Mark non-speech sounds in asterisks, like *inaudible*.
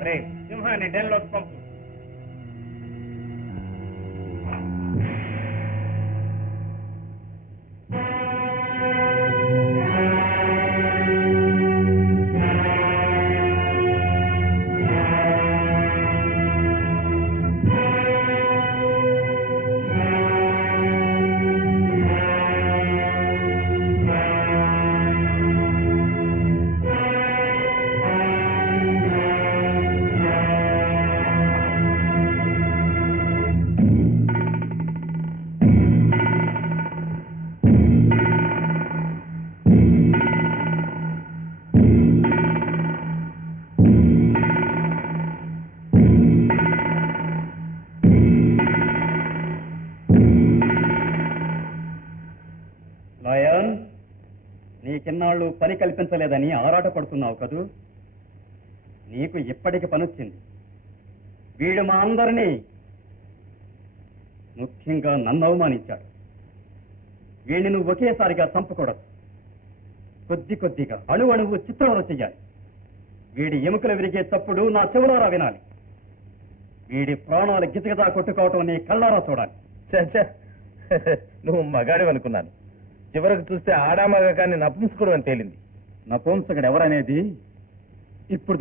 Ray, Simhan, 10 lots pump. Lion నీకిన్నాళ్ళు పని కల్పించలేదని ఆరాట పడుతున్నావు కదూ? నీకు ఇప్పటికి పనొచ్చింది. వీడు మా అందరినీ ముఖ్యంగా నన్ను అవమానించాడు వీడిని నువ్వు ఒకేసారిగా చంపకూడదు. కొద్ది కొద్దిగా అణు అణువు చిత్రవద చెయ్యాలి. వీడి ఎముకలు విరిగే తప్పుడు నా చెవులారా వినాలి. వీడి ప్రాణాలు గిజగిజా కొట్టుకోవటం నీ కళ్ళారా చూడాలి. *laughs* నువ్వు మగాడి అనుకున్నాను. చివరకు చూస్తే ఆడామగా కానీ నపుంసకుడు అని తేలింది. నపుంసకుడు ఎవరనేది? ఇప్పుడు